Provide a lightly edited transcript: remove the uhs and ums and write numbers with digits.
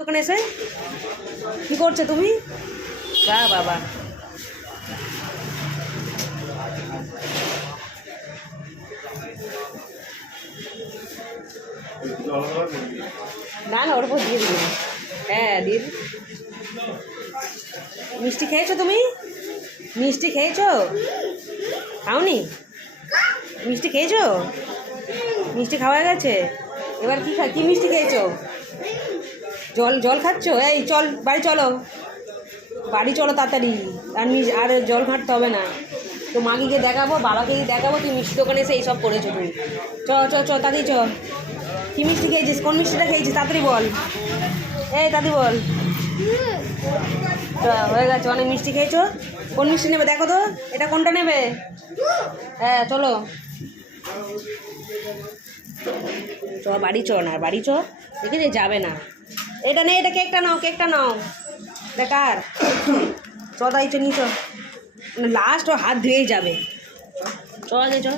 দোকানে এসে কি করছো তুমি? বাহ বাবা, না না ওর উপর দিয়ে দিবি। হ্যাঁ দিয়ে দিবি। মিষ্টি খেয়েছো তুমি? মিষ্টি খেয়েছো? খাওনি? মিষ্টি খেয়েছো? মিষ্টি খাওয়া গেছে। এবার কি মিষ্টি খেয়েছো? জল খাচ্ছো? এই চল বাড়ি চলো, বাড়ি চলো তাড়াতাড়ি। আর জল ঘাঁটতে হবে না। তো মাকে দেখাবো, বাবাকে দেখাবো তুই মিষ্টি দোকানে এসে এইসব করেছো তুমি। চ চ চ তাড়াতাড়ি চ। কী মিষ্টি খেয়েছিস? কোন মিষ্টিটা খেয়েছিস? তাড়াতাড়ি বল। এই তাড়াতাড়ি বল। হয়ে গেছে, অনেক মিষ্টি খেয়েছো। কোন মিষ্টি নেবে দেখো তো, এটা কোনটা নেবে? হ্যাঁ চলো চ, বাড়ি চ না, বাড়ি চ। দেখেছি যাবে না। এটা নেই, এটা কেকটা নাও, কেকটা নাও। বেকার চ, তাই চ নিচ। লাস্ট ও হাত ধুয়েই যাবে। চ চ